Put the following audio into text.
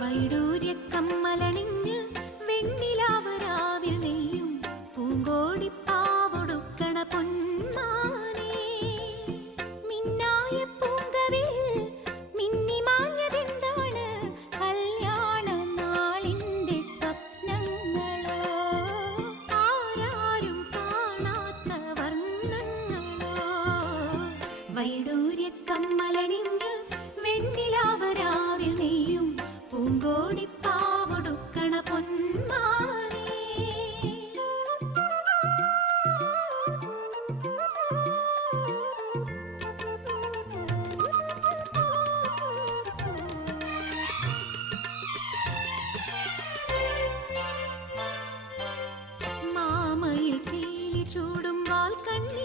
വൈഡൂര്യക്കമ്മലണിഞ്ഞ് വെണ്ണിലാവരാവിൽ നെയ്യും പൂങ്കോടിപ്പാവൊടുക്കണ പൊന്മാനേ. മിന്നായ പൂങ്കവിൽ മിന്നിമാഞ്ഞതെന്താണ്? കല്യാണ നാളിന്റെ സ്വപ്നങ്ങളോ, ആരാരും കാണാത്ത വർണ്ണങ്ങളോ. വൈഡൂര്യക്കമ്മലണിഞ്ഞ് വെണ്ണിലാവരാവിൽ നെയ്യും പൂങ്കോടിപ്പാവൊടുക്കണ പൊന്മാനേ. മാമയിൽ പീലി ചൂടും വാൽക്കണ്ണ